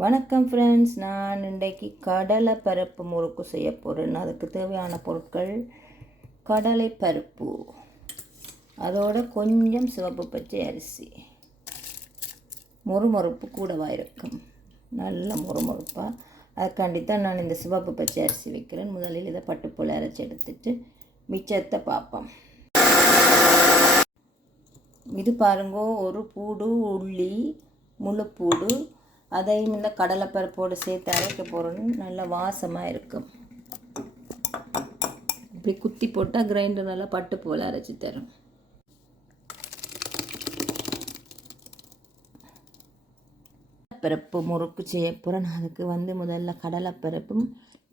வணக்கம் ஃப்ரெண்ட்ஸ் நான் இன்றைக்கு கடலை பருப்பு முறுக்கு செய்ய போகிறேன் அதுக்கு தேவையான பொருட்கள் கடலை பருப்பு அதோட கொஞ்சம் சிவப்பு பச்சை அரிசி. முறுமுறுப்பு கூடவாக இருக்கும்? நல்ல மொறுமொறுப்பாக அதுக்காண்டி தான் நான் இந்த சிவப்பு பச்சை அரிசி வைக்கிறேன். முதலில் இதை பட்டுப்போல் அரைச்சி எடுத்துட்டு மிச்சத்தை பார்ப்போம். இது பாருங்கோ ஒரு பூடு உள்ளி முழுப்பூடு அதையும் இந்த கடலைப்பருப்போடு சேர்த்து அரைக்க போகிறோன்னு நல்லா வாசமாக இருக்கும் இப்படி குத்தி போட்டால் கிரைண்டர் நல்லா பட்டு போல் அரைச்சி தரும். பருப்பு முறுக்கு செய்ய போகிறேன் அதுக்கு வந்து முதல்ல கடலைப்பருப்பும்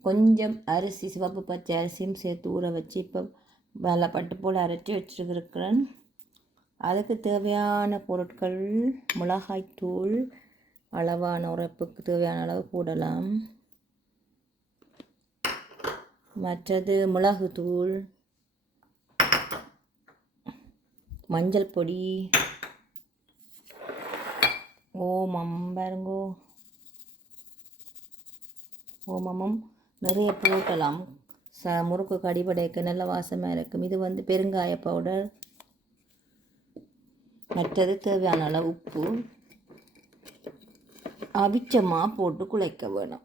கொஞ்சம் அரிசி சிவப்பு பச்சை அரிசியும் சேர்த்து ஊற வச்சு இப்போ வெள்ளை பட்டு போல் அரைச்சி வச்சுருக்கிறேன். அதுக்கு தேவையான பொருட்கள் மிளகாய்த்தூள் அளவான உரைப்புக்கு தேவையான அளவு போடலாம். மற்றது மிளகுத்தூள் மஞ்சள் பொடி ஓமம் பாருங்கோ. ஓமமும் நிறைய போட்டலாம். ச முறுக்கு கடிபடைக்கு நல்ல வாசமாக இருக்கும். இது வந்து பெருங்காய பவுடர் மற்றது தேவையான அளவு உப்பு. அவிச்சமாக போட்டு குழைக்க வேணும்.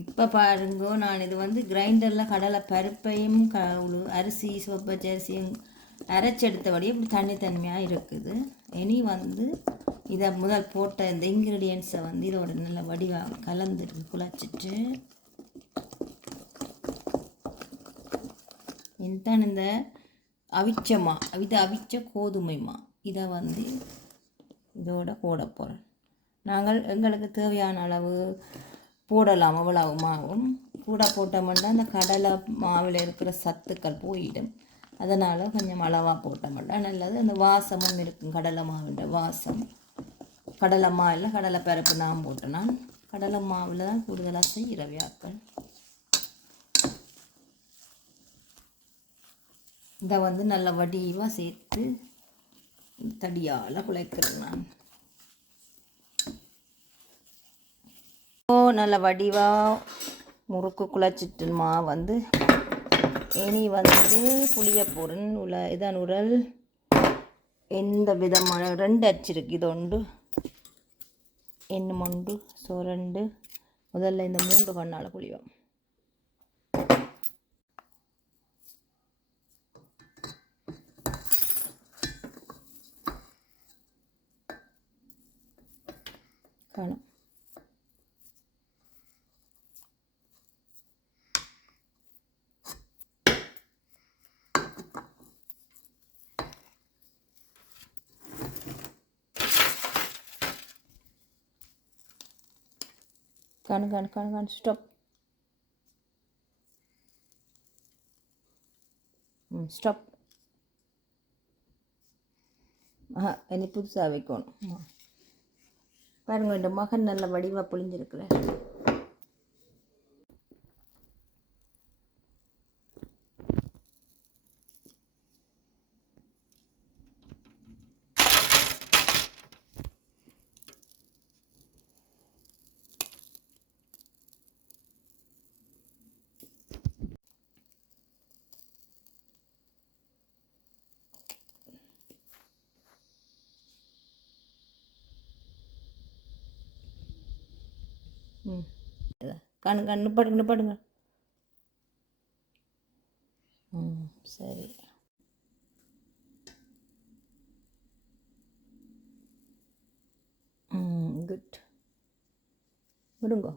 இப்போ பாருங்கோ நான் இது வந்து கிரைண்டரில் கடலை பருப்பையும் க அரிசி சிவப்பச்சை அரிசியும் அரைச்செடுத்தபடி இப்படி தண்ணி தன்மையாக இருக்குது. இனி வந்து இதை முதல் போட்ட இந்த இன்க்ரீடியன்ஸை வந்து இதோட நல்ல வடிவாக கலந்துட்டு குழச்சிட்டு இதுதான் இந்த அவிச்சமா இது அவிச்ச கோதுமைமா. இதை வந்து இதோட போட போகிறேன் நாங்கள் எங்களுக்கு தேவையான அளவு போடலாம் அவ்வளவு மாவும். கூட போட்டோம்னா அந்த கடலை மாவில் இருக்கிற சத்துக்கள் போயிடும். அதனால் கொஞ்சம் அளவாக போட்டோம்னா நல்லது. அந்த வாசமும் இருக்கும் கடலை மாவுன்ற வாசம். கடலை மாவில் கடலை பருப்பு நான் போட்டேன் கடலை மாவில் தான் கூடுதலாக செய்கிற வியாக்கள் இதை வந்து நல்ல வடிவாக சேர்த்து தடியால் குழைக்கிறேன். நான் ஓ நல்ல வடிவாக முறுக்கு குழச்சிட்டு மா வந்து இனி வந்து புளிய பொருள் உல இதன் உரல் எந்த விதமான ரெண்டு அச்சிருக்கு இது ஒன்று என்ன ஒன்று ஸோ ரெண்டு. முதல்ல இந்த மூன்று கண்ணால் குழிவோம் കാണാം. കാണും കാണും കാണും കാണും. സ്റ്റോപ്പ് സ്റ്റോപ്പ് ആ എനിക്ക് പുതുസാവിക്കോണം பாருங்கள் இந்த மகன் நல்ல வடிவாக புளிஞ்சிருக்கிறார் ம். கண்ணு கண்ணு நிப்பாடுங்க நிப்பாடுங்க ம் சரி. ம் குட் விடுங்க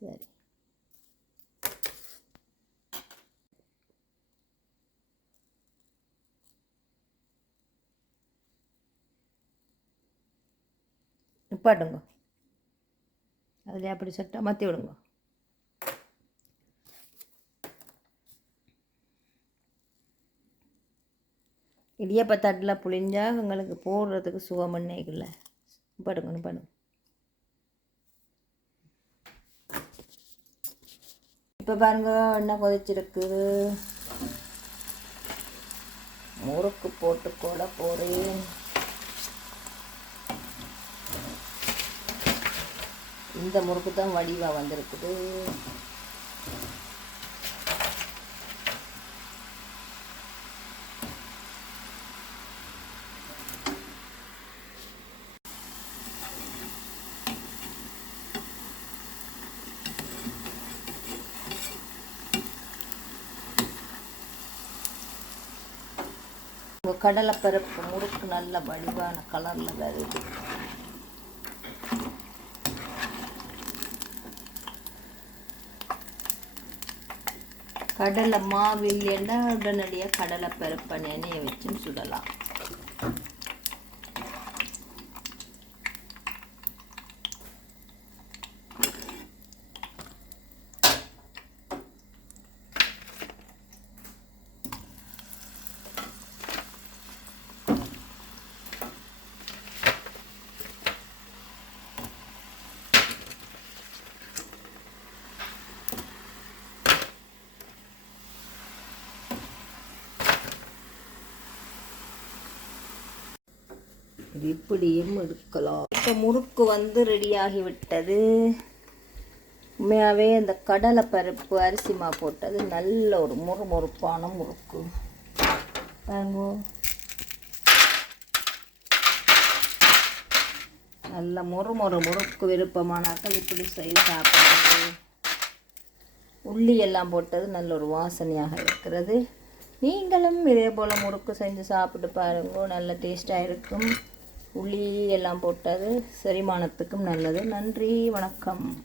சரி நிப்பாட்டுங்க. அதில் அப்படி சட்டை மாற்றி விடுங்க. இடியப்ப தட்டில் புளிஞ்சா உங்களுக்கு போடுறதுக்கு சுகமன்னே இல்லை. நிப்பாடுங்க நிப்பாடுங்க இப்போ பாருங்க எண்ணெய் கொதிச்சிருக்கு முறுக்கு போட்டு போட போகிறேன் இந்த முறுக்கு தான் வடிவாக வந்திருக்குது. உங்கள் கடலைப்பருப்பு முறுக்கு நல்ல வடிவான கலரில் வருது. கடலை மாவு இல்லைன்னா உடனடியாக கடலை பருப்பை எண்ணெயை வச்சும் சுடலாம். இது இப்படியும் எடுக்கலாம். இப்போ முறுக்கு வந்து ரெடியாகி விட்டது உண்மையாகவே இந்த கடலை பருப்பு அரிசி மா போட்டது நல்ல ஒரு முறுமுறுப்பான முறுக்கு. பாருங்க. நல்ல முறுமுறு முறுக்கு விருப்பமானாக்கள் இப்படி செய்து சாப்பிடுறது உள்ளி எல்லாம் போட்டது நல்ல ஒரு வாசனையாக இருக்கிறது. நீங்களும் இதே போல் முறுக்கு செஞ்சு சாப்பிட்டு பாருங்க நல்ல டேஸ்ட்டாக இருக்கும். உள்ளி எல்லாம் போட்டது செரிமானத்துக்கும் நல்லது. நன்றி வணக்கம்.